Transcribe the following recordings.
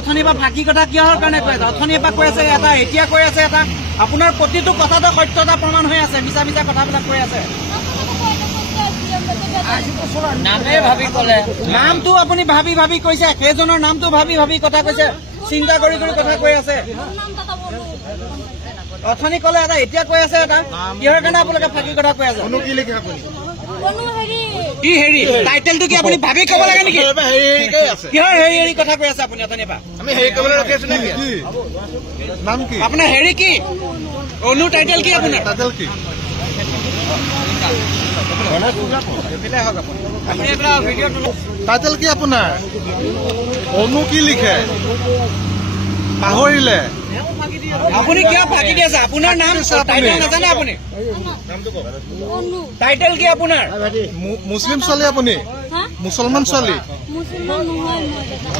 অথনি বা ফাঁকি কথা কিহৰ কাৰণে কৈ আছে? অথনিৰ পৰা কৈ আছে এটা, এতিয়া কৈ আছে এটা। আপোনাৰ প্ৰতিটো কথাতে সত্যতা প্ৰমাণ হৈ আছে, মিছা মিছা কথাবিলাক কৈ আছে। নামটো আপুনি ভাবি ভাবি কৈছে, সেইজনৰ নামটো ভাবি ভাবি কথা কৈছে, চিন্তা কৰি কৰি কথা কৈ আছে। অথনি কলে এটা, এতিয়া কৈ আছে এটা। কিহৰ কাৰণে আপোনালোকে ফাঁকি কথা কৈ আছে? কি হেৰি টাইটেলটো কি আপুনি ভাবি ক'ব লাগে নেকি? কিহৰ হেৰি হেৰি কথা কৈ আছে আপুনি অথনিৰ পৰা? আপোনাৰ হেৰি কি? অনু টাইটেল কি আপোনাৰ? টাইটেল কি আপোনাৰ? অনু কি লিখে পাহৰিলে? আপুনি কিয় ফাঁকি দি আছে? আপোনাৰ নাম টাইটেল নাজানে আপুনি? টাইটেল কি আপোনাৰ? মুছলিম ছোৱালী আপুনি? মুছলমান ছোৱালী?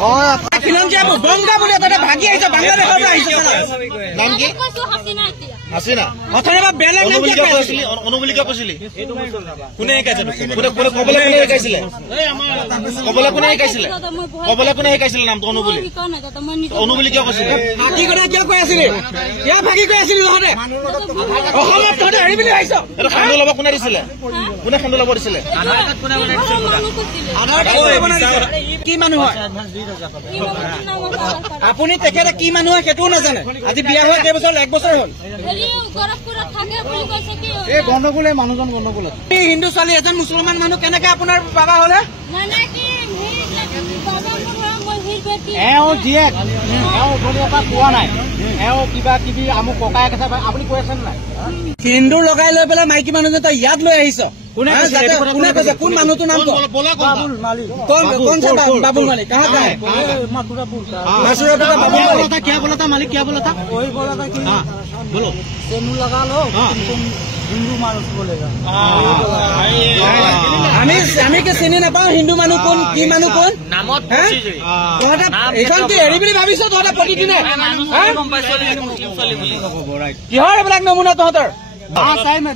হয়। বংগা বুলি এটা ভাগি আহিছে, বাংলাদেশৰ পৰা আহিছে। নাম কি? হাসিনা। অথনিৰ পৰা বেলেগ নাম কি কৈছিলি? অনু বুলি কিয় কৈছিলি? কোনে শিকাইছে? কবলৈ কোনে শিকাইছিলে? কবলৈ কোনে শিকাইছিলে? কবলৈ কোনে শিকাইছিলে নামটো অনু বুলি? অনু বুলি কিয় কৈছিলে? ফাঁকি কথা কিয় কৈ আছিলি? কিয় ফাঁকি কৈ আছিলি? তহঁতে অসমত তহঁতে হেৰি বুলি আহিছ? খান্দু ল'ব কোনে দিছিলে? কোনে খান্দু ল'ব দিছিলে? কি মানুহ হয় আপুনি? তেখেতে কি মানুহ হয় সেইটোও নাজানে। আজি বিয়া হোৱা কেইবছৰ? 1 বছৰ হ'ল। এই গণ্ডগোলে মানুহজন গণ্ডগোল। হিন্দু ছোৱালী এজন মুছলমান মানুহ কেনেকে আপোনাৰ বাবা হলে? জীয়েক কোৱা নাই, কিবা কিবি আমুক ককায়েক আছে আপুনি কৈ আছে নাই? হিন্দু লগাই লৈ পেলাই মাইকী মানুহজন তই ইয়াত লৈ আহিছ। কোনে কৈছে? কোন মানুহটোৰ নাম কন? বাবুল মালিক। কাহা গায়? क्या बोला था मालिक? क्या बोला था? वही बोला था कि बोलो तेनू लगा लो, हिंदू मानुष बोलेगा। আমি কি চিনি নাপাওঁ হিন্দু মানুহ কোন, কি মানুহ কোন? এইখন কি হেৰি বুলি ভাবিছ তহঁতে? প্ৰতিদিনে কিহৰ এইবিলাক নমুনা তহঁতৰ?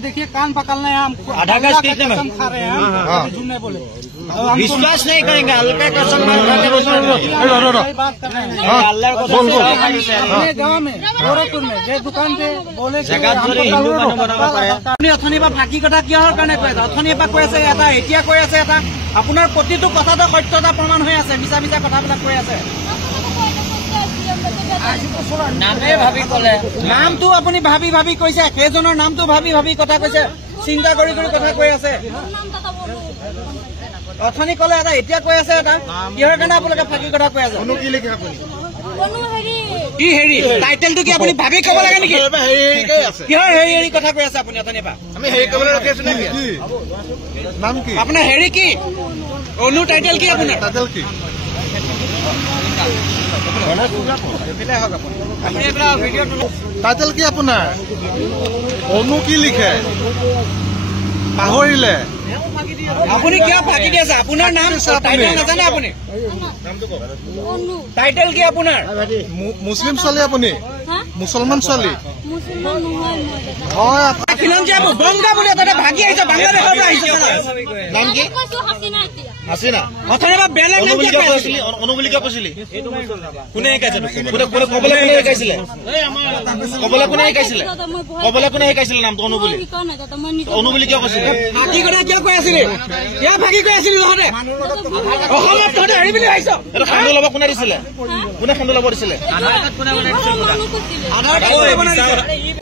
देखिए कान पकड़ना है हमको। आधा गज कितने में खा रहे हैं हम? झूठ नहीं बोले, विश्वास नहीं करेंगे। हल्का कसम गाँव में गोरखपुर में जे दुकान से बोले অথনিৰ পৰা ফাঁকি কথা কিহৰ কাৰণে কৈ আছে? অথনিৰ পৰা কৈ আছে এটা, এতিয়া কৈ আছে এটা। আপোনাৰ প্ৰতিটো কথাতে সত্যতা প্ৰমাণ হৈ আছে, মিছা মিছা কথাবিলাক কৈ আছে। নামটো আপুনি ভাবি ভাবি কৈছে, সেইজনৰ নামটো ভাবি ভাবি কথা কৈছে, চিন্তা কৰি কৰি কথা কৈ আছে। অথনি কলে এটা, এতিয়া কৈ আছে এটা। কিহৰ কাৰণে আপোনালোকে ফাঁকি কথা কৈ আছে? কি হেৰি টাইটেলটো কি আপুনি ভাবি ক'ব লাগে নেকি? কিহৰ হেৰি হেৰি কথা কৈ আছে আপুনি অথনিৰ পৰা? নাম কি আপোনাৰ? হেৰি কি? অনু টাইটেল কি আপোনাৰ? টাইটেল কি? টাইটেল কি আপোনাৰ? অনু কি লিখে পাহৰিলে? আপুনি কিয় ফাঁকি দি আছে? আপোনাৰ নাম টাইটেল নাজানে আপুনি? টাইটেল কি আপোনাৰ? মুছলিম ছোৱালী আপুনি? মুছলমান ছোৱালী? হয়। বংগা বুলি এটা ভাগি আহিছে, বাংলাদেশৰ পৰা আহিছে। নাম কি? হাসিনা। অথনিৰ পৰা বেলেগ নাম কি কৈছিলি? অনু বুলি কিয় কৈছিলি? কোনে শিকাইছে? কবলৈ কোনে শিকাইছিলে? কবলৈ কোনে শিকাইছিলে? কবলৈ কোনে শিকাইছিলে নামটো অনু বুলি? অনু বুলি কিয় কৈছিলে? ফাঁকি কথা কিয় কৈ আছিলি? কিয় ফাঁকি কৈ আছিলি তহঁতে? অসমত তহঁতে হেৰি বুলি আহিছ? খান্দু ল'ব কোনে দিছিলে? কোনে খান্দু ল'ব দিছিলে?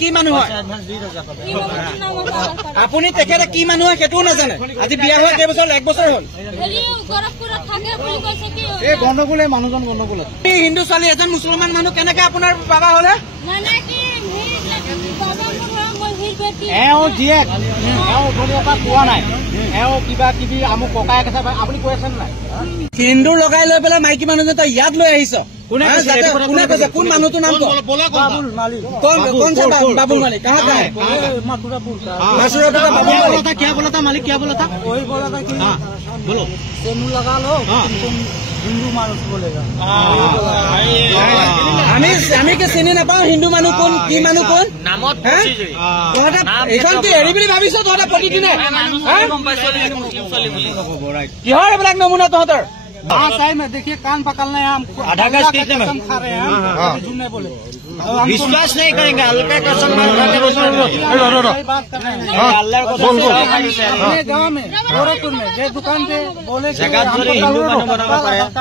কি মানুহ হয় আপুনি? তেখেতে কি মানুহ হয় সেইটোও নাজানে। আজি বিয়া হোৱা কেইবছৰ? 1 বছৰ হ'ল। এই গণ্ডগোলে মানুহজন গণ্ডগোল। হিন্দু ছোৱালী এজন মুছলমান মানুহ কেনেকে আপোনাৰ বাবা হলে? জীয়েক কোৱা নাই, কিবা কিবি আমুক ককায়েক আছে আপুনি কৈ আছে নাই? হিন্দু লগাই লৈ পেলাই মাইকী মানুহজন তই ইয়াত লৈ আহিছ। কোনে কৈছে? কোন মানুহটোৰ নাম কন? বাবুল মালিক। কাহা গায়? क्या बोला था मालिक? क्या बोला था? वही बोला था कि बोलो तेनू लगा लो, हिंदू मानुष बोलेगा। আমি কি চিনি নাপাওঁ হিন্দু মানুহ কোন, কি মানুহ কোন? এইখন কি হেৰি বুলি ভাবিছ তহঁতে? প্ৰতিদিনে কিহৰ এইবিলাক নমুনা তহঁতৰ? हाँ सही में देखिए कान पकड़ना है हम आधा गज कितने में? कसम खा रहे हैं हम झूठ नहीं बोले विश्वास नहीं करेंगे हल्का कसम सही बात कर रहे हैं अल्लाह को अपने गाँव में गोरखपुर में ये दुकान पे बोले कि हमको